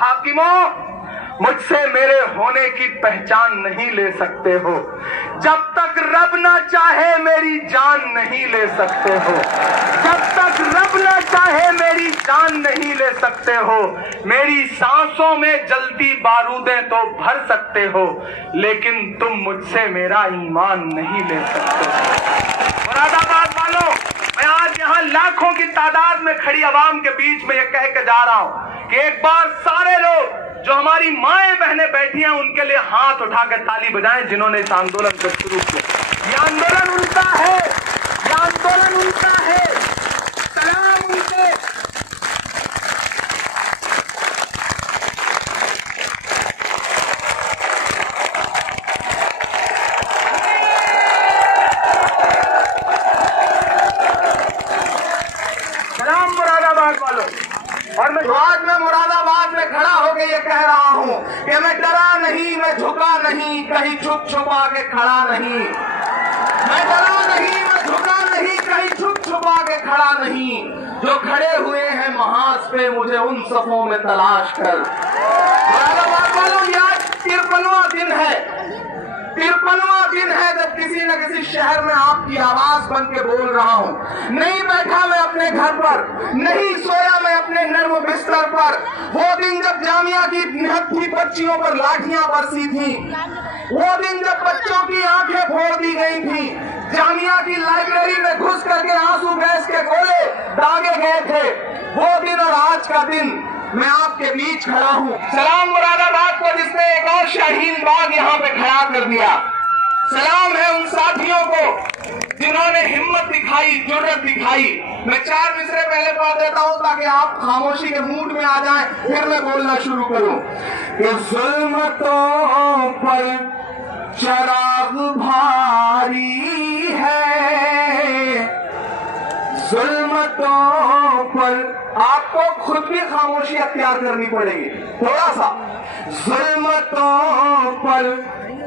हाकिमों, मुझसे मेरे होने की पहचान नहीं ले सकते हो। जब तक रब ना चाहे मेरी जान नहीं ले सकते हो। जब तक रब ना चाहे मेरी जान नहीं ले सकते हो। मेरी सांसों में जलती बारूदें तो भर सकते हो, लेकिन तुम मुझसे मेरा ईमान नहीं ले सकते। मुरादाबाद वालों, मैं आज यहाँ लाखों की तादाद में खड़ी आवाम के बीच में ये कह के जा रहा हूँ कि एक बार सारे लोग जो हमारी माएं बहनें बैठी हैं उनके लिए हाथ उठा के ताली बजाएं, जिन्होंने इस आंदोलन को शुरू किया। ये आंदोलन उनका है, ये आंदोलन उनका है। सलाम उनके। सलाम मुरादाबाद वालों। और मैं आज में मुरादाबाद में खड़ा होकर ये कह रहा हूँ कि मैं डरा नहीं, मैं झुका नहीं, कहीं छुप छुपा के खड़ा नहीं। मैं डरा नहीं, मैं झुका नहीं, कहीं छुप छुपा के खड़ा नहीं। जो खड़े हुए हैं महाज पे, मुझे उन सफों में तलाश कर। मुरादाबाद वालों, ये आज 53वां दिन है, 53वां दिन है जब किसी न किसी शहर में आपकी आवाज बन के बोल रहा हूँ। नहीं बैठा मैं अपने घर पर, नहीं सोया मैं अपने नर्म बिस्तर पर। वो दिन जब जामिया की निहत्थी बच्चियों पर लाठियां बरसी थी, वो दिन जब बच्चों की आंखें फोड़ दी गई थी, जामिया की लाइब्रेरी में घुस करके आंसू गैस के गोले दागे गए थे, वो दिन और आज का दिन मैं आपके बीच खड़ा हूँ। सलाम मुरादाबाद को जिसने एक और शाहीन बाग यहाँ पे खड़ा कर दिया। सलाम है उन साथियों को जिन्होंने हिम्मत दिखाई, जुर्रत दिखाई। मैं 4 मिसरे पहले पढ़ देता हूँ ताकि आप खामोशी के मूड में आ जाएं, फिर मैं बोलना शुरू करूँ। कि जुल्मतों पर चराग भारी है, जुल्मतों पर आपको खुद भी खामोशी अख्तियार करनी पड़ेगी थोड़ा सा। जुल्मतों पर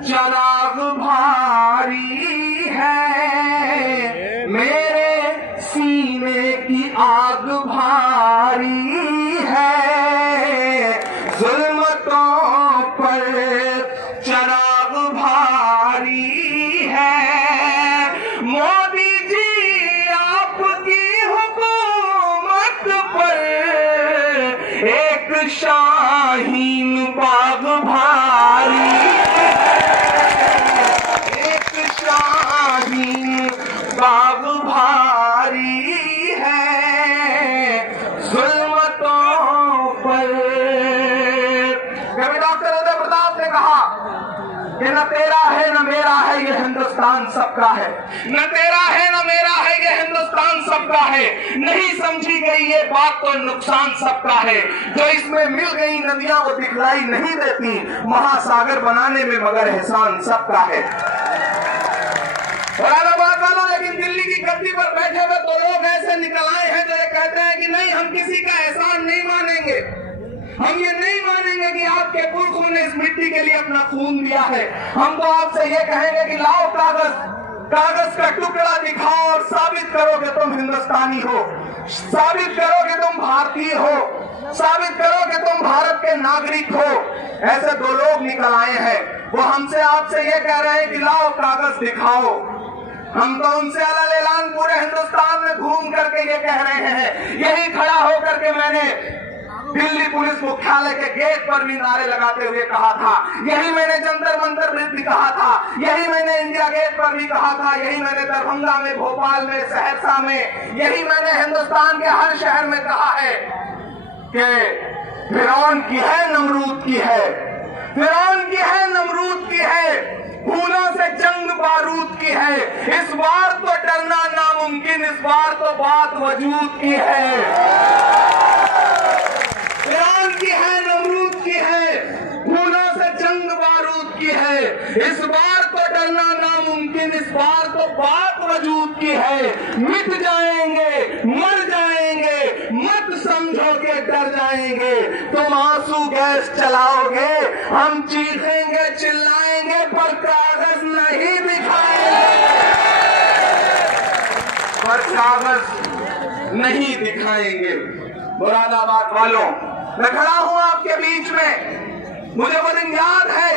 चराग भारी है, मेरे सीने की आग भारी है। जुल्मतों पर चराग भारी है, मोदी जी आपकी हुकूमत पर एक शाहीन बाग भारी है, एक शाहीन बाग भारी है। जुल्मतों पर कभी डॉक्टर उदय प्रताप ने कहा कि न तेरा है न मेरा है ये हिंदुस्तान सबका है, न तेरा है न मेरा है ये हिंदुस्तान सबका है। नहीं समझी गई ये बात तो नुकसान सबका है। जो इसमें मिल गई नदियां वो दिखलाई नहीं देती, महासागर बनाने में मगर एहसान सबका है। मुरादाबाद वालों, लेकिन दिल्ली की गद्दी पर बैठे हुए तो लोग ऐसे निकल आए हैं जो ये कहते हैं कि नहीं, हम किसी का एहसान नहीं मानेंगे, हम ये नहीं मानेंगे कि आपके पुरखों ने इस मिट्टी के लिए अपना खून दिया है। हम तो आपसे ये कहेंगे कि लाओ कागज का टुकड़ा दिखाओ और साबित करो कि तुम हिंदुस्तानी हो, साबित करो कि तुम भारतीय हो, साबित करो कि तुम भारत के नागरिक हो। ऐसे 2 लोग निकल आए हैं, वो हमसे आपसे ये कह रहे हैं कि लाओ कागज दिखाओ। हम तो उनसे अलग ऐलान पूरे हिंदुस्तान में घूम करके ये कह रहे हैं। यही खड़ा होकर के मैंने दिल्ली पुलिस मुख्यालय के गेट पर भी नारे लगाते हुए कहा था, यही मैंने जंतर मंतर में भी कहा था, यही मैंने इंडिया गेट पर भी कहा था, यही मैंने दरभंगा में, भोपाल में, सहरसा में, यही मैंने हिंदुस्तान के हर शहर में कहा है कि फिरौन की है नमरूद की है, फिरौन की है नमरूद की है, फूलों से जंग बारूद की है। इस बार तो डरना नामुमकिन, इस बार तो बात वजूद की है। फिरौन की है नमरूद की है, फूलों से जंग बारूद की है। इस बार तो डरना नामुमकिन, इस बार तो बात वजूद की है। मिट जाएंगे, मर जाएंगे, मत समझो के डर जाएंगे। तुम आंसू गैस चलाओगे, हम चीखेंगे चिल्लाएंगे, पर कागज नहीं दिखाएंगे, पर कागज नहीं दिखाएंगे। मुरादाबाद वालों, मैं खड़ा हूं आपके बीच मुझे वो दिन याद है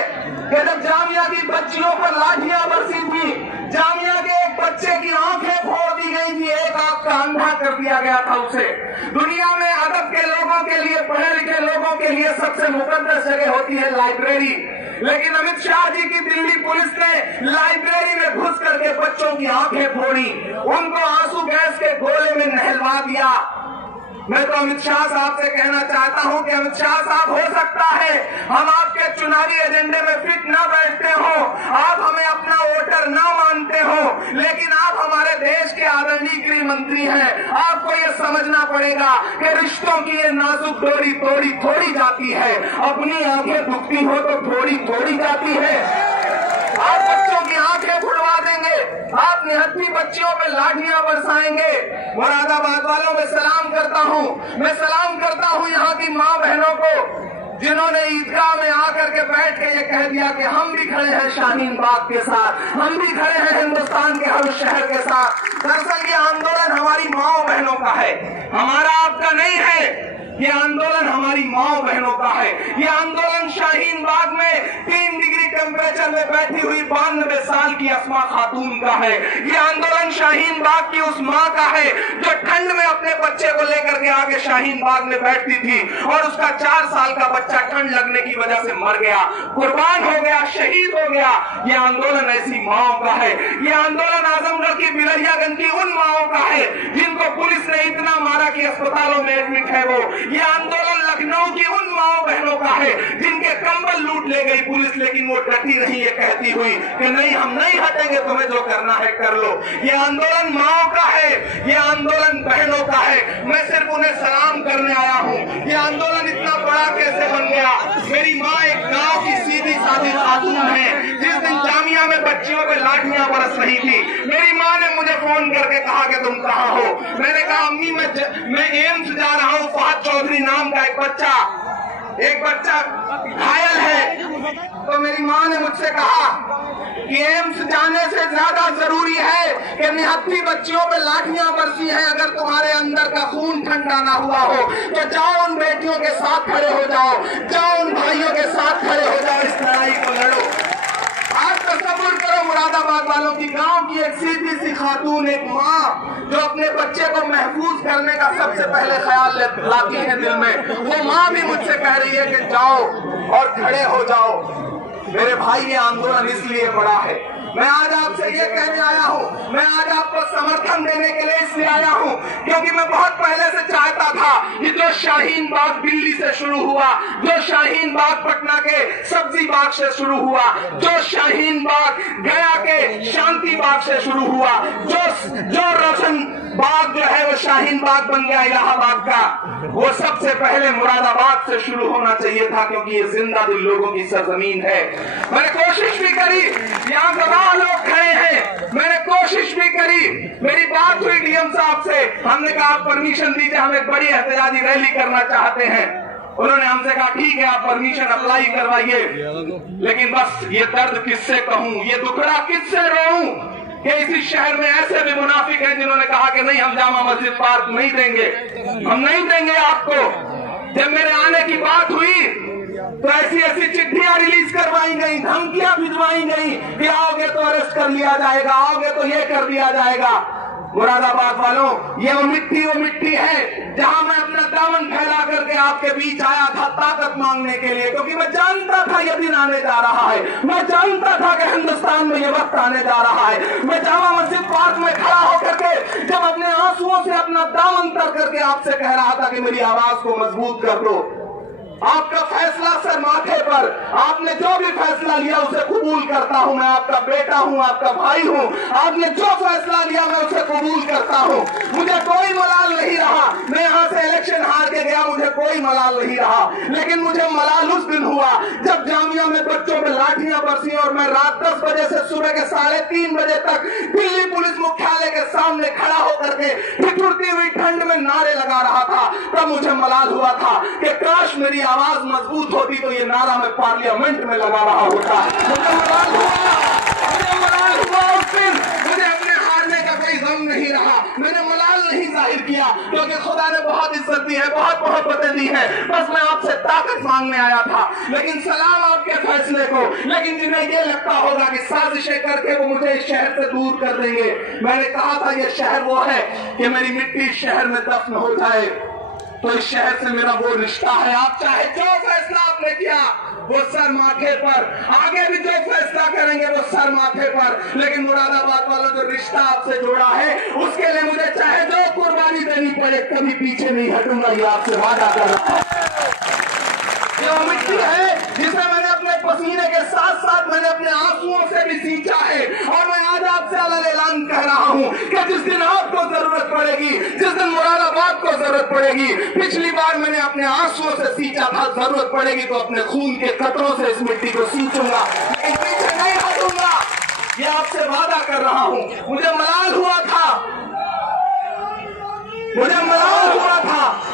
कि जब जामिया की बच्चियों पर लाठियां बरसी थी, जामिया के एक बच्चे की आंखें फोड़ दी गई थी, एक आंख का अंधा कर दिया गया था उसे। दुनिया में अदब के लोगों के लिए, पढ़े लिखे लोगों के लिए सबसे मुकद्दस जगह होती है लाइब्रेरी। लेकिन अमित शाह जी की दिल्ली पुलिस ने लाइब्रेरी में घुस करके बच्चों की आंखें फोड़ी, उनको आंसू गैस के गोले में नहलवा दिया। मैं तो अमित शाह साहब से कहना चाहता हूं कि अमित शाह साहब, हो सकता है हम आपके चुनावी एजेंडे में फिट ना बैठते हो, आप हमें अपना वोटर ना मानते हो, लेकिन आप हमारे देश के आदरणीय गृह मंत्री हैं। आपको ये समझना पड़ेगा कि रिश्तों की ये नाजुक डोरी तोड़ी थोड़ी जाती है। अपनी आंखें दुखती हो तो थोड़ी थोड़ी जाती है। आप बच्चों की आंखें फुड़वा देंगे, आप निहत्थी बच्चियों पे लाठियां बरसाएंगे। मुरादाबाद वालों में सलाम करता हूं, मैं सलाम करता हूं यहाँ की माँ बहनों को, जिन्होंने ईदगाह में आकर के बैठ के ये कह दिया कि हम भी खड़े हैं शाहीन बाग के साथ, हम भी खड़े हैं हिंदुस्तान के हर शहर के साथ। दरअसल ये आंदोलन हमारी माँ बहनों का है, हमारा आपका नहीं है। ये आंदोलन हमारी माँ बहनों का है। ये आंदोलन शाहीन बाग में 3 डिग्री टेम्परेचर में बैठी हुई 92 साल की अस्मा खातून का है। ये आंदोलन शाहीन बाग की उस माँ का है जो ठंड में अपने बच्चे को लेकर के आगे शाहीन बाग में बैठती थी और उसका 4 साल का बच्चा ठंड लगने की वजह से मर गया, कुर्बान हो गया, शहीद हो गया। ये आंदोलन ऐसी माओ का है। ये आंदोलन आजमगढ़ की बिलरियागंज की उन माओ का है जिनको पुलिस ने इतना मारा कि अस्पतालों में एडमिट है वो। ये आंदोलन लखनऊ की उन माओ बहनों का है जिनके कंबल लूट ले गई पुलिस, लेकिन वो डटी रही ये कहती हुई कि नहीं, हम नहीं हटेंगे, तुम्हें जो करना है कर लो। ये आंदोलन माओ का है, ये आंदोलन बहनों का है। मैं सिर्फ उन्हें सलाम करने आया हूँ। ये आंदोलन इतना बड़ा कैसे बन गया? मेरी माँ एक गांव की सीधी सादी खातून है। जिस दिन जामिया में बच्चियों पे लाठियां बरस रही थी, मेरी माँ ने मुझे फोन करके कहा कि तुम कहाँ हो? मैंने कहा अम्मी मैं एम्स जा रहा हूँ, फहद चौधरी नाम का एक बच्चा घायल है। तो मेरी माँ ने मुझसे कहा कि एम्स जाने से ज्यादा जरूरी है कि निहत्थी बच्चियों पे लाठियां बरसी हैं। अगर तुम्हारे अंदर का खून ठंडा ना हुआ हो तो जाओ उन बेटियों के साथ खड़े हो जाओ, जाओ उन भाइयों के साथ खड़े हो जाओ, इस लड़ाई को लड़ो। आज तसव्वुर करो मुरादाबाद वालों की, गांव की एक सीधी सी खातून, एक माँ जो अपने बच्चे को महफूज करने का सबसे पहले ख्याल लाती है दिल में, वो माँ भी मुझसे कह रही है कि जाओ और खड़े हो जाओ। मेरे भाई, ये आंदोलन इसलिए बड़ा है। मैं आज आपसे ये कहने आया हूँ, मैं आज आपको समर्थन देने के लिए इसलिए आया हूँ क्योंकि मैं बहुत पहले से चाहता था कि जो शाहीन बाग दिल्ली से शुरू हुआ, जो शाहीन बाग पटना के सब्जी बाग से शुरू हुआ, जो शाहीन बाग गया के शांति बाग से शुरू हुआ, जो रोशन बाग जो है वो शाहीन बाग बन गया इलाहाबाद का, वो सबसे पहले मुरादाबाद से शुरू होना चाहिए था क्योंकि ये जिंदा दिल लोगों की सरजमीन है। मैंने कोशिश भी करी, यहाँ गवाह लोग खड़े हैं, मैंने कोशिश भी करी। मेरी बात हुई डीएम साहब से, हमने कहा आप परमिशन दीजिए, हम एक बड़ी एहतजाजी रैली करना चाहते हैं। उन्होंने हमसे कहा ठीक है, आप परमिशन अप्लाई करवाइए, लेकिन बस ये दर्द किससे कहूं, ये दुखड़ा किससे रोऊं कि इसी शहर में ऐसे भी मुनाफिक हैं जिन्होंने कहा कि नहीं, हम जामा मस्जिद पार्क नहीं देंगे, हम नहीं देंगे आपको। जब मेरे आने की बात हुई तो ऐसी ऐसी चिट्ठियां रिलीज करवाई गई, धमकियां भिजवाई गई कि आओगे तो अरेस्ट कर लिया जाएगा, आओगे तो ये कर दिया जाएगा। मुरादाबाद वालों, ये वो मिट्टी है जहां मैं अपना दामन फैला करके आपके बीच आया था ताकत मांगने के लिए, क्योंकि मैं जानता था ये दिन आने जा रहा है, मैं जानता था कि हिंदुस्तान में ये वक्त आने जा रहा है। मैं जामा मस्जिद पार्क में खड़ा होकर के जब अपने आंसुओं से अपना दामन तर करके आपसे कह रहा था कि मेरी आवाज को मजबूत कर दो। आपका फैसला सर माथे पर, आपने जो भी फैसला लिया उसे कबूल करता हूं, मैं आपका बेटा हूं, आपका भाई हूं, आपने जो फैसला लिया मैं उसे कबूल करता हूं। मुझे कोई मलाल नहीं रहा, मैं यहां से इलेक्शन हार के गया, मुझे कोई मलाल नहीं रहा, लेकिन मुझे मलाल उस दिन हुआ जब जामिया में बच्चों पे लाठियां बरसी और मैं रात 10 बजे से सुबह के 3:30 बजे तक दिल्ली पुलिस मुख्यालय के सामने खड़ा होकर के ठिठुरती हुई ठंड में नारे लगा रहा था। तब मुझे मलाल हुआ था कि काश मेरी आवाज मजबूत होती तो ये नारा मैं पार्लियामेंट में लगा रहा होता। मुझे मलाल हुआ उस दिन, मुझे अपने हारने का कोई गम नहीं। नहीं रहा, मैंने मलाल नहीं जाहिर किया, क्योंकि खुदा ने बहुत इज्जत दी है, बहुत मोहब्बतें दी है। बस मैं आपसे ताकत मांगने आया था। लेकिन सलाम आपके फैसले को। लेकिन जिन्हें ये लगता होगा कि साजिशें करके वो मुझे इस शहर से दूर कर देंगे, मैंने कहा था ये शहर वो है कि मेरी मिट्टी शहर में दफन हो जाए, तो इस शहर से मेरा वो रिश्ता है। आप चाहे जो फैसला आपने किया वो सर माथे पर, आगे भी जो फैसला करेंगे वो सर माथे पर, लेकिन मुरादाबाद वाला जो रिश्ता आपसे जोड़ा है उसके लिए मुझे चाहे जो कुर्बानी देनी पड़े कभी पीछे नहीं हटूंगा, ये आपसे वादा कर रहा हूं। ये वो मिट्टी है जिसे मैंने अपने पसीने के साथ साथ मैंने अपने आंसुओं से भी सींचा है, और मैं आज आपसे ऐलान कह रहा हूं कि जिस दिन आपको जरूरत पड़ेगी, जिस दिन मुरादाबाद को जरूरत पड़ेगी, पिछली बार मैंने अपने आंसुओं से सींचा था, जरूरत पड़ेगी तो अपने खून के कतरों से इस मिट्टी को सींचूंगा, लेकिन पीछे नहीं हटूंगा, ये आपसे वादा कर रहा हूं। मुझे मलाल हुआ था,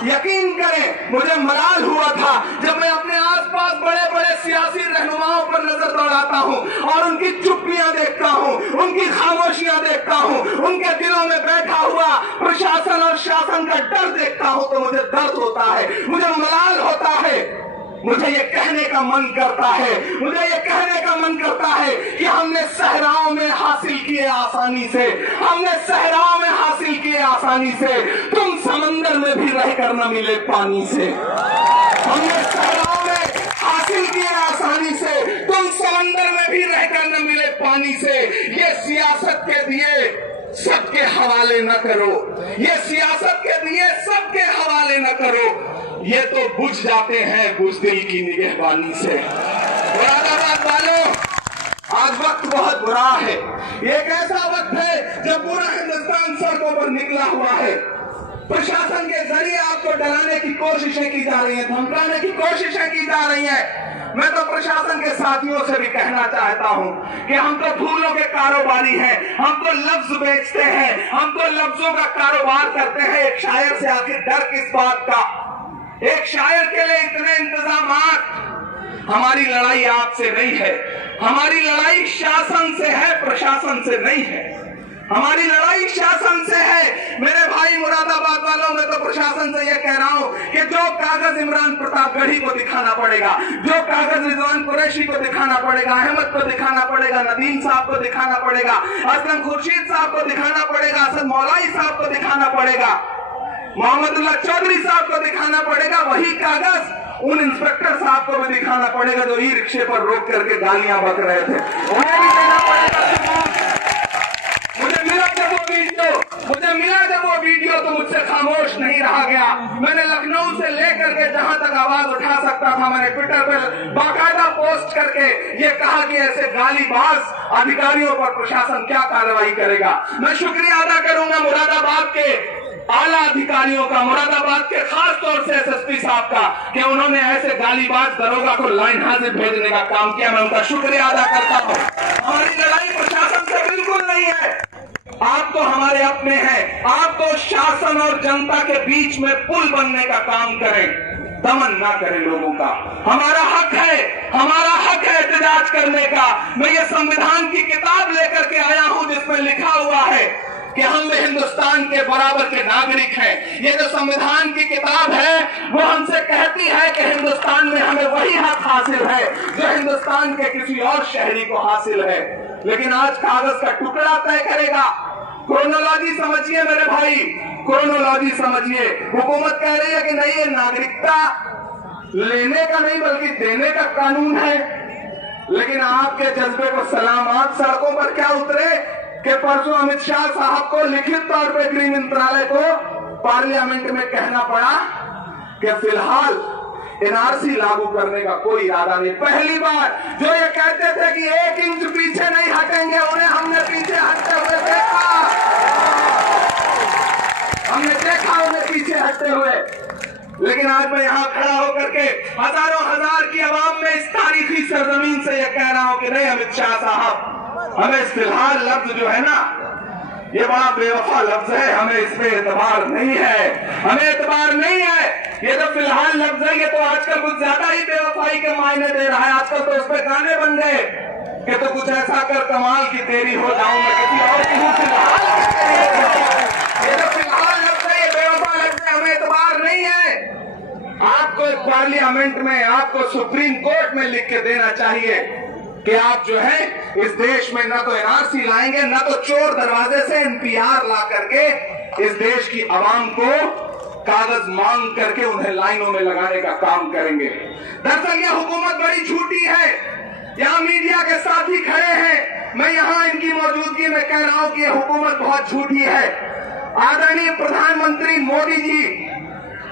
यकीन करें मुझे मलाल हुआ था, जब मैं अपने आसपास बड़े बड़े सियासी रहनुमाओं पर नजर दौड़ाता हूं और उनकी चुप्पियां देखता हूं, उनकी खामोशियां देखता हूं, उनके दिलों में बैठा हुआ प्रशासन और शासन का डर देखता हूं, तो मुझे दर्द होता है, मुझे मलाल होता है। मुझे ये कहने का मन करता है कि हमने सहराओं में हासिल किए आसानी से, तुम समंदर में भी रहकर न मिले पानी से। हमने सहराओं में हासिल किए आसानी से, तुम समंदर में भी रहकर न मिले पानी से। ये सियासत के दिए सबके हवाले न करो, ये सियासत के दिए सबके हवाले न करो, ये तो बुझ जाते हैं बुज़दिल की निगहबानी से। मुरादाबाद वालों, आज वक्त बहुत बुरा है, एक ऐसा वक्त है जब पूरा हिंदुस्तान सड़कों पर निकला हुआ है। प्रशासन के जरिए आपको डराने की कोशिशें की जा रही हैं, धमकाने की कोशिशें की जा रही हैं। मैं तो प्रशासन के साथियों से भी कहना चाहता हूं कि हम तो फूलों के कारोबारी हैं, हम तो लफ्ज बेचते हैं, हम तो लफ्जों का कारोबार करते हैं। एक शायर से आखिर डर किस बात का, एक शायर के लिए इतने इंतजामात। हमारी लड़ाई आपसे नहीं है, हमारी लड़ाई शासन से है, प्रशासन से नहीं है। हमारी लड़ाई शासन से है। मेरे भाई मुरादाबाद वालों, मैं तो प्रशासन से यह कह रहा हूं कि जो कागज इमरान प्रतापगढ़ी को दिखाना पड़ेगा, जो कागज रिजवान कुरैशी को दिखाना पड़ेगा, अहमद को दिखाना पड़ेगा, नदीम साहब को दिखाना पड़ेगा, असलम खुर्शीद साहब को दिखाना पड़ेगा, असद मौलाई साहब को दिखाना पड़ेगा, मोहम्मदुल्लाह चौधरी साहब को दिखाना पड़ेगा, वही कागज उन इंस्पेक्टर साहब को भी दिखाना पड़ेगा जो ई रिक्शे पर रोक करके गालियां बक रहे थे, उन्हें भी देना पड़ेगा। मुझे मिला जब वो वीडियो तो मुझसे खामोश नहीं रहा गया। मैंने लखनऊ से लेकर के जहां तक आवाज उठा सकता था, मैंने ट्विटर पर बाकायदा पोस्ट करके ये कहा कि ऐसे गालीबाज अधिकारियों पर प्रशासन क्या कार्रवाई करेगा। मैं शुक्रिया अदा करूंगा मुरादाबाद के आला अधिकारियों का, मुरादाबाद के खास तौर से एसएसपी साहब का, कि उन्होंने ऐसे गालीबाज दरोगा को लाइन हाजिर भेजने का काम किया। मैं उनका शुक्रिया अदा करता हूँ। हमारी लड़ाई प्रशासन से बिल्कुल नहीं है, आप तो हमारे अपने हैं। आप तो शासन और जनता के बीच में पुल बनने का काम करें, दमन ना करें लोगों का। हमारा हक है एहतजाज करने का। मैं ये संविधान की किताब लेकर के आया हूं जिसमें लिखा हुआ है कि हम हिंदुस्तान के बराबर के नागरिक हैं। ये जो संविधान की किताब है वो हमसे कहती है कि हिंदुस्तान में हमें वही हक हासिल है जो हिंदुस्तान के किसी और शहरी को हासिल है। लेकिन आज कागज का टुकड़ा तय करेगा। क्रोनोलॉजी समझिए मेरे भाई, क्रोनोलॉजी समझिए। हुकूमत कह रही है कि नहीं, ये नागरिकता लेने का नहीं बल्कि देने का कानून है। लेकिन आपके जज्बे को सलाम, आप सड़कों पर क्या उतरे कि परसों अमित शाह साहब को लिखित तौर पर गृह मंत्रालय को पार्लियामेंट में कहना पड़ा कि फिलहाल एनआरसी लागू करने का कोई इरादा नहीं। पहली बार जो ये कहते थे कि 1 इंच पीछे नहीं हटेंगे, उन्हें हमने पीछे हटते हुए देखा, उन्हें पीछे हटते हुए। लेकिन आज मैं यहाँ खड़ा होकर के हजारों हजार की आवाम में इस तारीखी सरजमीन से यह कह रहा हूँ कि नहीं अमित शाह साहब, हमें फिलहाल लफ्ज जो है ना, ये बड़ा बेवफा लफ्ज है, हमें इस पे एतबार नहीं है, हमें एतबार नहीं है। ये जो फिलहाल लफ्ज है ये तो आजकल कुछ ज्यादा ही बेवफाई के मायने दे रहा है। आजकल तो उस पे गाने बन गए कि तो कुछ ऐसा कर कमाल की तेरी हो जाऊं मैं किसी और की हूं फिलहाल। आपको पार्लियामेंट में, आपको सुप्रीम कोर्ट में लिख के देना चाहिए कि आप जो है इस देश में न तो एनआरसी लाएंगे, न तो चोर दरवाजे से एनपीआर ला करके इस देश की आवाम को कागज मांग करके उन्हें लाइनों में लगाने का काम करेंगे। दरअसल यह हुकूमत बड़ी झूठी है। यहाँ मीडिया के साथी खड़े हैं, मैं यहाँ इनकी मौजूदगी में कह रहा हूं कि यह हुकूमत बहुत झूठी है। आदरणीय प्रधानमंत्री मोदी जी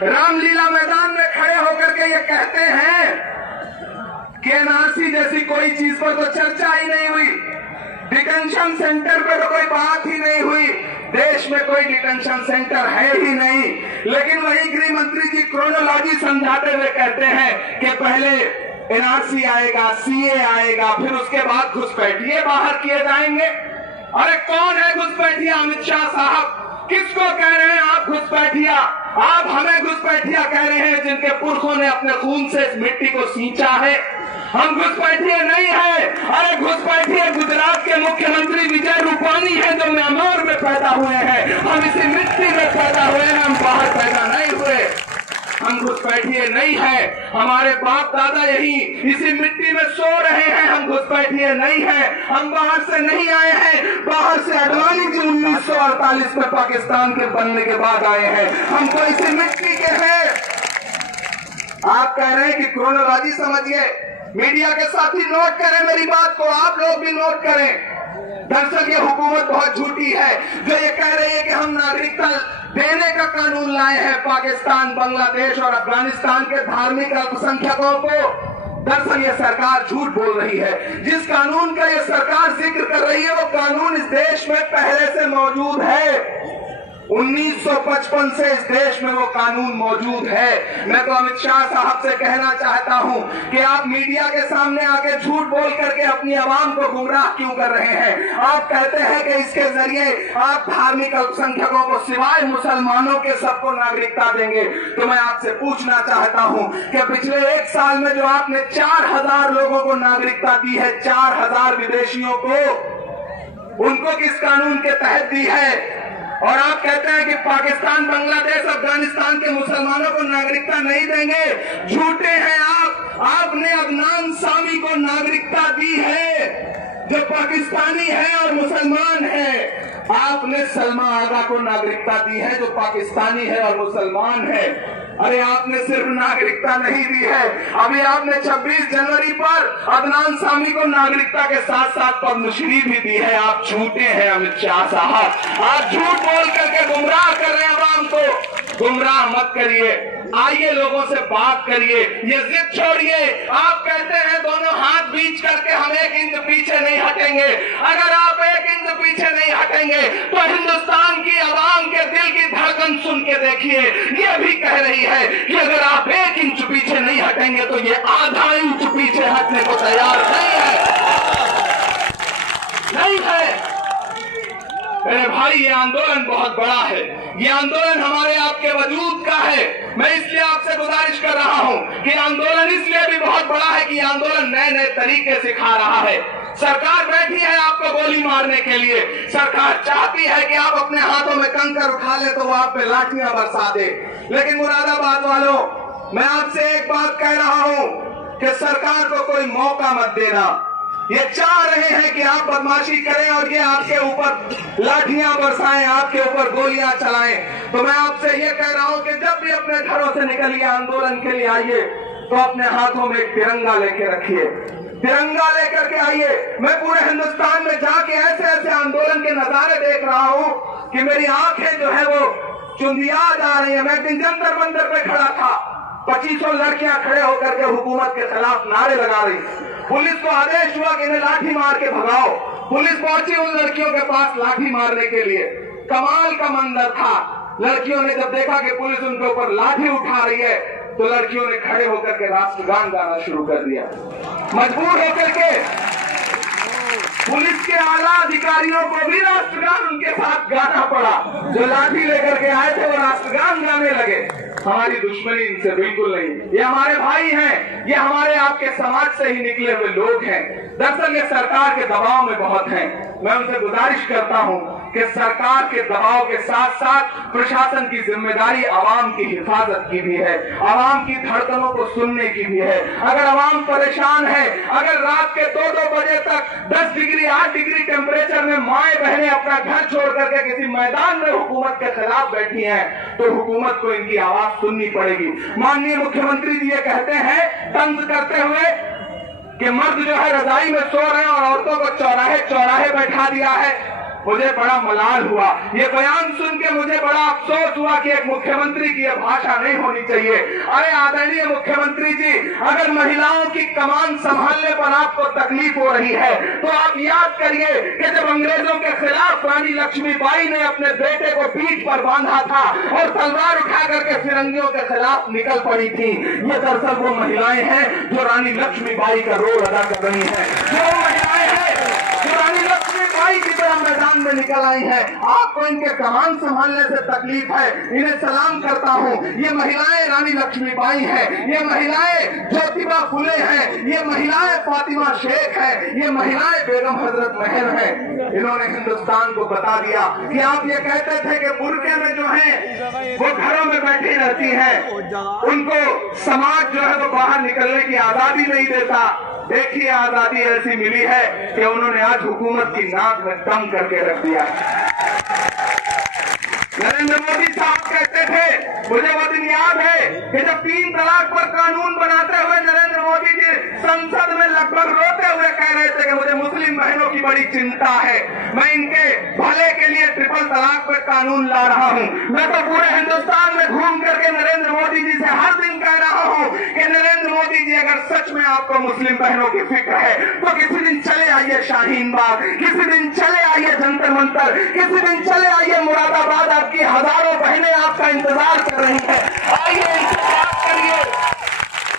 रामलीला मैदान में खड़े होकर के ये कहते हैं कि एनआरसी जैसी कोई चीज पर तो चर्चा ही नहीं हुई, डिटेंशन सेंटर पर तो कोई बात ही नहीं हुई, देश में कोई डिटेंशन सेंटर है ही नहीं। लेकिन वही गृह मंत्री जी क्रोनोलॉजी समझाते हुए कहते हैं कि पहले एनआरसी आएगा, सीए आएगा, फिर उसके बाद घुसपैठिए बाहर किए जाएंगे। अरे कौन है घुसपैठिया? अमित शाह साहब किसको कह रहे हैं आप घुसपैठिया? आप हमें घुसपैठिया कह रहे हैं जिनके पुरखों ने अपने खून से इस मिट्टी को सींचा है। हम घुसपैठिए नहीं है। अरे घुसपैठिए गुजरात के मुख्यमंत्री विजय रूपानी है जो म्यांमार में पैदा हुए हैं। हम इसी मिट्टी में पैदा हुए हैं, हम बाहर पैदा नहीं हुए। हम घुसपैठिए नहीं है, हमारे बाप दादा यही इसी मिट्टी में सो रहे हैं। हम घुसपैठिए नहीं है, हम बाहर से नहीं आए हैं। बाहर से अडवाणी जी 1948 में पाकिस्तान के बनने के बाद आए हैं। हम तो इसी मिट्टी के हैं। आप कह रहे हैं कि क्रोनोलॉजी समझिए। मीडिया के साथी नोट करें मेरी बात को, आप लोग भी नोट करें। दरअसल ये हुकूमत बहुत झूठी है जो ये कह रही है कि हम नागरिकता देने का कानून लाए हैं पाकिस्तान, बांग्लादेश और अफगानिस्तान के धार्मिक अल्पसंख्यकों को। दरअसल ये सरकार झूठ बोल रही है। जिस कानून का ये सरकार जिक्र कर रही है वो कानून इस देश में पहले से मौजूद है। 1955 से इस देश में वो कानून मौजूद है। मैं तो अमित शाह साहब से कहना चाहता हूं कि आप मीडिया के सामने आके झूठ बोल करके अपनी आवाम को गुमराह क्यों कर रहे हैं? आप कहते हैं कि इसके जरिए आप धार्मिक अल्पसंख्यकों को सिवाय मुसलमानों के सबको नागरिकता देंगे। तो मैं आपसे पूछना चाहता हूं कि पिछले 1 साल में जो आपने 4000 लोगों को नागरिकता दी है, 4000 विदेशियों को, उनको किस कानून के तहत दी है? और आप कहते हैं कि पाकिस्तान, बांग्लादेश, अफगानिस्तान के मुसलमानों को नागरिकता नहीं देंगे। झूठे हैं आप। आपने अदनान सामी को नागरिकता दी है जो पाकिस्तानी है और मुसलमान है। आपने सलमा आगा को नागरिकता दी है जो पाकिस्तानी है और मुसलमान है। अरे आपने सिर्फ नागरिकता नहीं दी है, अभी आपने 26 जनवरी पर अदनान सामी को नागरिकता के साथ साथ पद्मश्री भी दी है। आप झूठे हैं अमित शाह साहब। आप झूठ बोल करके गुमराह कर रहे हैं आवाम को। गुमराह मत करिए, आइए लोगों से बात करिए, ये जिद छोड़िए। आप कहते हैं दोनों हाथ बीच करके हम 1 इंच पीछे नहीं हटेंगे। अगर आप 1 इंच पीछे नहीं हटेंगे तो हिंदुस्तान की आवाम के दिल की धड़कन सुन के देखिए, ये भी कह रही है कि अगर आप 1 इंच पीछे नहीं हटेंगे तो ये आधा इंच पीछे हटने को तैयार नहीं है। मेरे भाई ये आंदोलन बहुत बड़ा है। ये आंदोलन हमारे आपके वजूद का है। मैं इसलिए आपसे गुजारिश कर रहा हूं कि आंदोलन इसलिए भी बहुत बड़ा है कि आंदोलन नए नए तरीके सिखा रहा है। सरकार बैठी है आपको गोली मारने के लिए। सरकार चाहती है कि आप अपने हाथों में कंकर उठा ले तो वो आप पे लाठियां बरसा दे। लेकिन मुरादाबाद वालों, मैं आपसे एक बात कह रहा हूं कि सरकार को कोई मौका मत देना। ये चाह रहे हैं कि आप बदमाशी करें और ये आपके ऊपर लाठियां बरसाएं, आपके ऊपर गोलियां चलाएं। तो मैं आपसे ये कह रहा हूं कि जब भी अपने घरों से निकलिए, आंदोलन के लिए आइए, तो अपने हाथों में एक तिरंगा लेके रखिए। तिरंगा लेकर के आइए। मैं पूरे हिंदुस्तान में जाके ऐसे ऐसे आंदोलन के नजारे देख रहा हूं कि मेरी आंखें जो है वो चुंधिया जा रही है। मैं जंतर मंतर पे खड़ा था, 2500 लड़कियां खड़े होकर के हुकूमत के खिलाफ नारे लगा रही। पुलिस को आदेश हुआ कि इन्हें लाठी मार के भगाओ। पुलिस पहुंची उन लड़कियों के पास लाठी मारने के लिए। कमाल का मंजर था। लड़कियों ने जब देखा कि पुलिस उनके ऊपर लाठी उठा रही है तो लड़कियों ने खड़े होकर के राष्ट्रगान गाना शुरू कर दिया। मजबूर होकर के पुलिस के आला अधिकारियों को भी राष्ट्रगान उनके साथ गाना पड़ा। जो लाठी लेकर के आए थे वो राष्ट्रगान गाने लगे। हमारी दुश्मनी इनसे बिल्कुल नहीं। ये हमारे भाई हैं, ये हमारे आपके समाज से ही निकले हुए लोग हैं। दरअसल ये सरकार के दबाव में बहुत हैं। मैं उनसे गुजारिश करता हूं कि सरकार के दबाव के साथ साथ प्रशासन की जिम्मेदारी आवाम की हिफाजत की भी है, आवाम की धड़कनों को सुनने की भी है। अगर आवाम परेशान है, अगर रात के 2-2 बजे तक 10 डिग्री 8 डिग्री टेम्परेचर में माएं बहनें अपना घर छोड़ करके किसी मैदान में हुकूमत के खिलाफ बैठी हैं, तो हुकूमत को इनकी आवाज सुननी पड़ेगी। माननीय मुख्यमंत्री जी ये कहते हैं तंज करते हुए कि मर्द जो है रजाई में सो रहे हैं और औरतों को चौराहे चौराहे बैठा दिया है। मुझे बड़ा मलाल हुआ, ये बयान सुन के मुझे बड़ा अफसोस हुआ कि एक मुख्यमंत्री की यह भाषा नहीं होनी चाहिए। अरे आदरणीय मुख्यमंत्री जी, अगर महिलाओं की कमान संभालने पर आपको तकलीफ हो रही है तो आप याद करिए कि जब अंग्रेजों के खिलाफ रानी लक्ष्मीबाई ने अपने बेटे को पीठ पर बांधा था और तलवार उठा करके फिरंगियों के खिलाफ निकल पड़ी थी, ये दरअसल वो महिलाएं हैं जो रानी लक्ष्मीबाई का रोल अदा कर रही हैं, जो महिलाएं हैं जो रानी लक्ष्मीबाई की तरह मैदान में निकल आई है। आपको इनके कमान संभालने से तकलीफ है, इन्हें सलाम करता हूँ। ये महिलाएं रानी लक्ष्मीबाई हैं, ये महिलाएं ज्योतिबा फुले हैं, ये महिलाएं फातिमा शेख है, ये महिलाएं बेगम हजरत महल है। इन्होंने हिंदुस्तान को बता दिया कि आप ये कहते थे कि बुर्के में जो है वो घरों में बैठी रहती है, उनको समाज जो है वो बाहर निकलने की आजादी नहीं देता। देखिए आजादी ऐसी मिली है कि उन्होंने आज हुकूमत की नाक में दम करके रख दिया। नरेंद्र मोदी साहब कहते थे, मुझे वो दिन याद है कि जब 3 तलाक पर कानून बनाते हुए नरेंद्र मोदी जी संसद में लगभग रोते हुए कह रहे थे कि मुझे मुस्लिम बहनों की बड़ी चिंता है, मैं इनके भले के लिए ट्रिपल तलाक पर कानून ला रहा हूं। मैं तो पूरे हिंदुस्तान में घूम करके नरेंद्र मोदी जी से हर दिन कह रहा हूं कि नरेंद्र मोदी जी, अगर सच में आपको मुस्लिम बहनों की फिक्र है तो किसी दिन चले आइए शाहीन बाग, किसी दिन चले आइए जंतर मंतर, किसी दिन चले आइए मुरादाबाद। आपकी हजारों बहनें आपका इंतजार कर रही हैं। आइए इनसे बात करिए,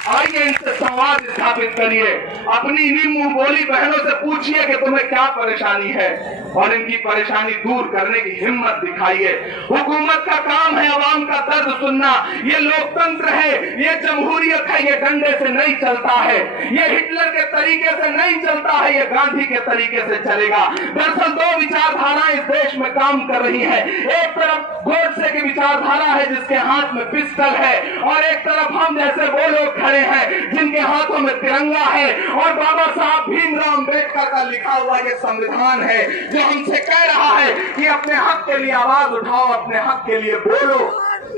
आइए इनसे संवाद स्थापित करिए, अपनी इन्हीं मुंह बोली बहनों से पूछिए कि तुम्हें क्या परेशानी है और इनकी परेशानी दूर करने की हिम्मत दिखाइए। हुकूमत का काम है आवाम का दर्द सुनना, ये लोकतंत्र है, ये जमहूरियत है, ये डंडे से नहीं चलता है, ये हिटलर के तरीके से नहीं चलता है, ये गांधी के तरीके से चलेगा। दरअसल 2 विचारधाराएं इस देश में काम कर रही है। एक तरफ गोडसे की विचारधारा है जिसके हाथ में पिस्टल है, और एक तरफ हम जैसे वो लोग खड़े हैं जिनके हाथों में तिरंगा है और बाबा साहब भीमराव अम्बेडकर का लिखा हुआ ये संविधान है जो हमसे कह रहा है कि अपने हक के लिए आवाज उठाओ, अपने हक के लिए बोलो।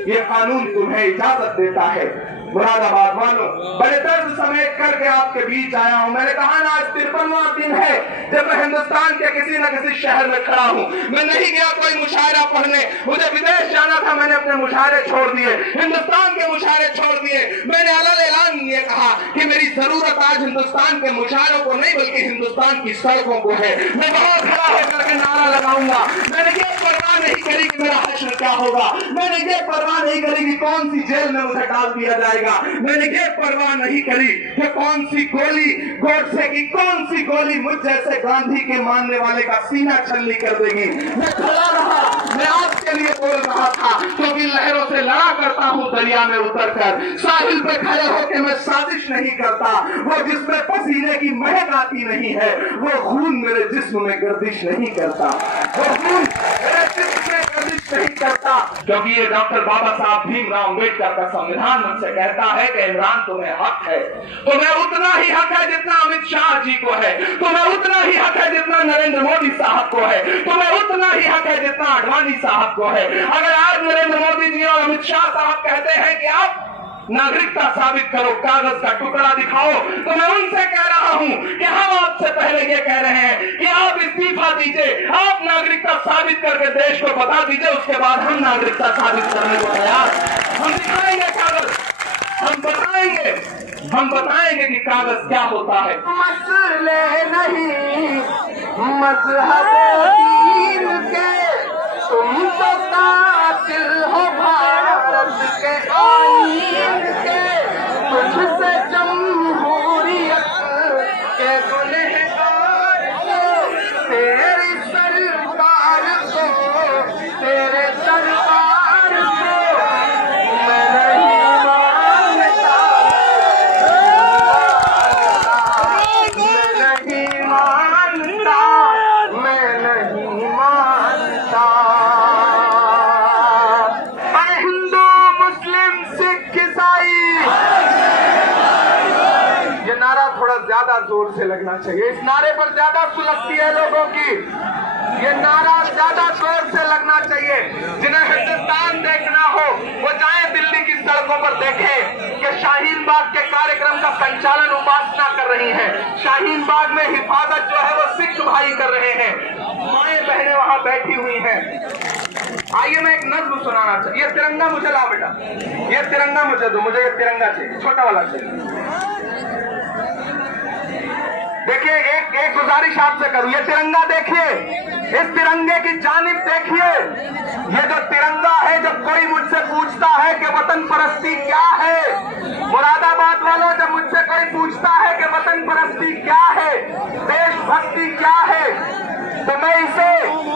ये कानून तुम्हें इजाजत देता है। मुरादाबाद वालों, बड़े दर्द समेट करके आपके बीच आया हूं। मैंने कहा ना, आज 53वां दिन है जब मैं हिंदुस्तान के किसी न किसी शहर में खड़ा हूं। मैं नहीं गया कोई मुशायरा पढ़ने, मुझे विदेश जाना था, मैंने अपने मुशायरे छोड़ दिए, हिंदुस्तान के मुशायरे छोड़ दिए। मैंने अलग ऐलान ये कहा कि मेरी जरूरत आज हिंदुस्तान के मुशायरों को नहीं बल्कि हिंदुस्तान की सड़कों को है। मैं वहां खड़ा होकर के नारा लगाऊंगा। मैंने ये परवाह नहीं करी कि मेरा हश्र क्या होगा, मैंने ये परवाह नहीं करी कि कौन सी जेल में मुझे डाल दिया जाएगा, मैंने ये परवाह नहीं करी कि कौन सी गोली, गोडसे की कौन सी गोली मुझ जैसे गांधी के मानने वाले का सीना छलनी कर देगी। मैं खड़ा रहा, मैं आपके लिए बोल रहा था क्योंकि लहरों से लड़ा करता हूं दरिया में उतरकर। साहिल पे खड़े होकर मैं साजिश नहीं करता, वो जिसमें पसीने की महक आती नहीं है, वो खून मेरे जिस्म में गर्दिश नहीं करता, वो खून मेरे जिस्म में गर्दिश नहीं करता, क्योंकि ये डॉक्टर बाबा साहब भीमराव अम्बेडकर का संविधान मुझसे कहता है कि इमरान तुम्हें हक है, तुम्हें उतना ही हक है जितना अमित शाह जी को है, तुम्हें उतना ही हक है जितना नरेंद्र मोदी साहब को है, तुम्हें उतना ही हक है जितना आडवाणी साहब को है। अगर आज नरेंद्र मोदी जी और अमित शाह साहब कहते हैं कि आप नागरिकता साबित करो, कागज का टुकड़ा दिखाओ, तो मैं उनसे कह रहा हूं कि हम आपसे पहले ये कह रहे हैं कि आप इस्तीफा दीजिए, आप नागरिकता साबित करके देश को बता दीजिए, उसके बाद हम नागरिकता साबित करने को तैयार। हम दिखाएंगे कागज, हम बताएंगे कि कागज क्या होता है। मसले नहीं मजहब दीन के, तुम तो कातिल हो भारत के आईन के, तुझसे जमहूरियत के गुनहगार को, तेरी सरकार को, तेरे सरकार को मैं नहीं मानता, मैं नहीं मानता, मैं नारा थोड़ा ज्यादा जोर से लगना चाहिए। इस नारे पर ज्यादा सुलगती है लोगों की। ये नारा ज्यादा जोर से लगना चाहिए। जिन्हें हिंदुस्तान देखना हो वो जाए दिल्ली की सड़कों पर देखें कि शाहीन बाग के कार्यक्रम का संचालन उपासना कर रही है। शाहीन बाग में हिफाजत जो है वो सिख भाई कर रहे हैं। माएं बहनें वहां बैठी हुई हैं। आइए मैं एक नज्म सुनाना चाहिए। ये तिरंगा मुझे लाओ बेटा, ये तिरंगा मुझे दो, मुझे ये तिरंगा चाहिए, छोटा वाला चाहिए। देखिए एक गुजारिश आपसे करूं, ये तिरंगा देखिए, इस तिरंगे की जानिब देखिए। ये जो तिरंगा है, जब कोई मुझसे पूछता है कि वतन परस्ती क्या है, मुरादाबाद वालों, जब मुझसे कोई पूछता है कि वतन परस्ती क्या है, देशभक्ति क्या है, तो मैं इसे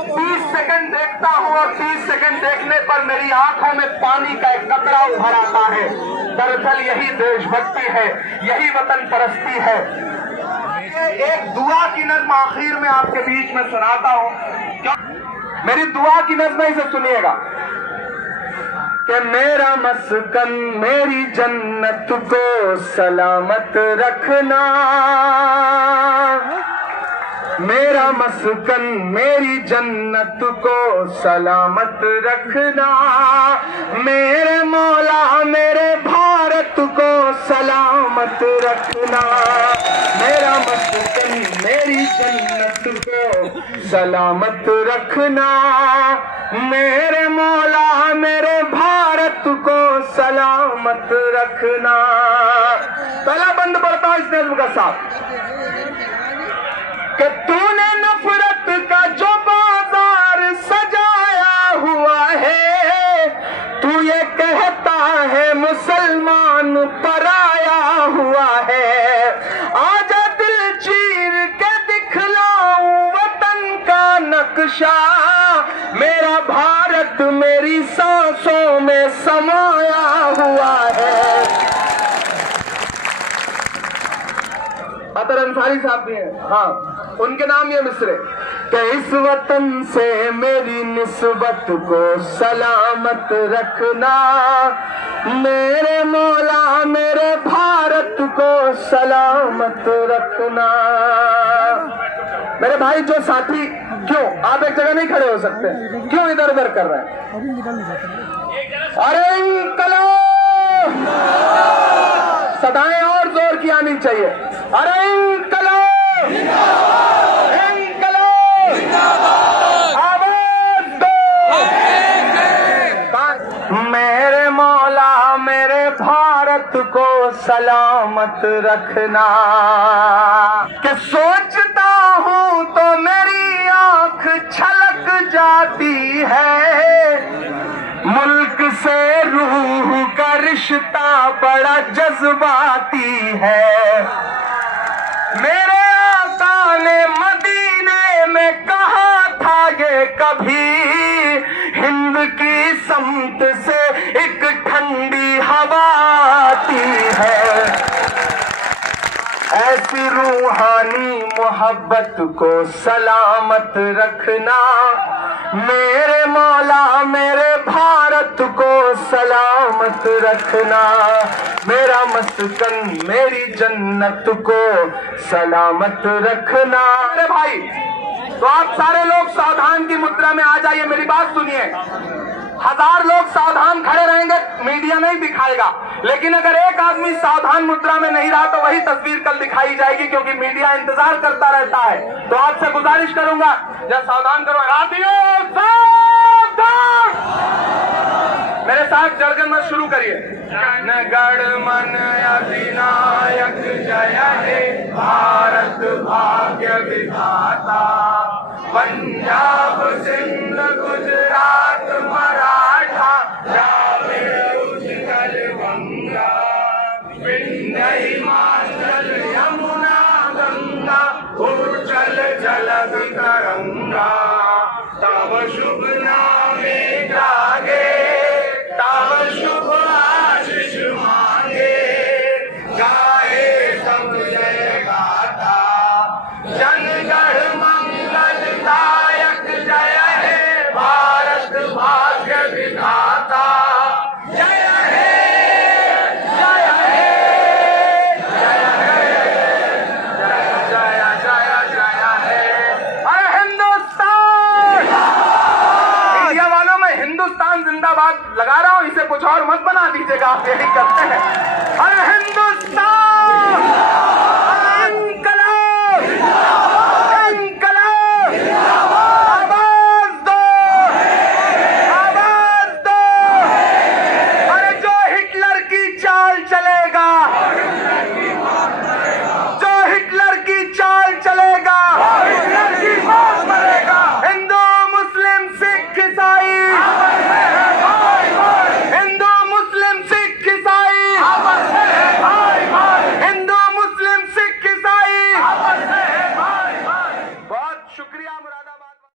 30 सेकंड देखता हूं और 30 सेकंड देखने पर मेरी आंखों में पानी का एक कतरा उभर आता है। दरअसल यही देशभक्ति है, यही वतन परस्ती है। एक दुआ की नज़्म आखिर में आपके बीच में सुनाता हूं। मेरी दुआ की नज़्म इसे सुनिएगा कि मेरा मस्कन मेरी जन्नत को सलामत रखना, मेरा मस्कन मेरी जन्नत को सलामत रखना, मेरे मौला मेरे भारत को सलामत रखना, मेरा मस्कन मेरी जन्नत को सलामत रखना, मेरे मौला मेरे भारत को सलामत रखना। पहला बंद पढ़ता हूं इस नज़्म का साथ कि तूने नफरत का जो बाजार सजाया हुआ है, तू ये कहता है मुसलमान पराया हुआ है, आजा दिल चीर के दिखलाऊं वतन का नक्शा, मेरा भारत मेरी सांसों में समाया हुआ है। अतर अंसारी साहब भी हैं, हाँ, उनके नाम ये मिसरे कि इस वतन से मेरी निस्बत को सलामत रखना, मेरे मौला मेरे भारत को सलामत रखना। मेरे भाई जो साथी, क्यों आप एक जगह नहीं खड़े हो सकते, क्यों इधर उधर कर रहे हैं? अरे इंकलाब, सदाएं और जोर की आनी चाहिए। अरे इंकलाब, इंकलाब, आवाज दो। मेरे मौला मेरे भारत को सलामत रखना, कि सोचता हूँ तो मेरी आंख छलक जाती है, मुल्क से रूह का रिश्ता बड़ा जज्बाती है। मेरे आका ने मदीने में कहा था ये कभी, हिंद की समत से एक ठंडी हवा आती है, ऐसी रूहानी मोहब्बत को सलामत रखना, मेरे मौला मेरे भारत को सलामत रखना, मेरा मस्कन मेरी जन्नत को सलामत रखना। अरे भाई, तो आप सारे लोग सावधान की मुद्रा में आ जाइए, मेरी बात सुनिए। 1000 लोग सावधान खड़े रहेंगे, मीडिया नहीं दिखाएगा, लेकिन अगर एक आदमी सावधान मुद्रा में नहीं रहा तो वही तस्वीर कल दिखाई जाएगी, क्योंकि मीडिया इंतजार करता रहता है। तो आपसे गुजारिश करूंगा, जब सावधान करो, रातियों सावधान, मेरे साथ जरगन मत शुरू करिए। जनगण मन अधिनायक जय हे भारत भाग्य विधाता, पंजाब सिंध गुजरात मराठा द्राविड़ उत्कल गंगा, विंध्य हिमाचल यमुना गंगा, उच्चल जलद तरंगा, तब शुभ नामे जागे, तब शुभ आशीष मांगे, गाए सब जय गाथा, जनगण मंगलदायक जय हे भारत भाग्य विधाता, जय हे जय हे जय हे लगा रहा हूं, इसे कुछ और मत बना दीजिएगा, आप यही करते हैं।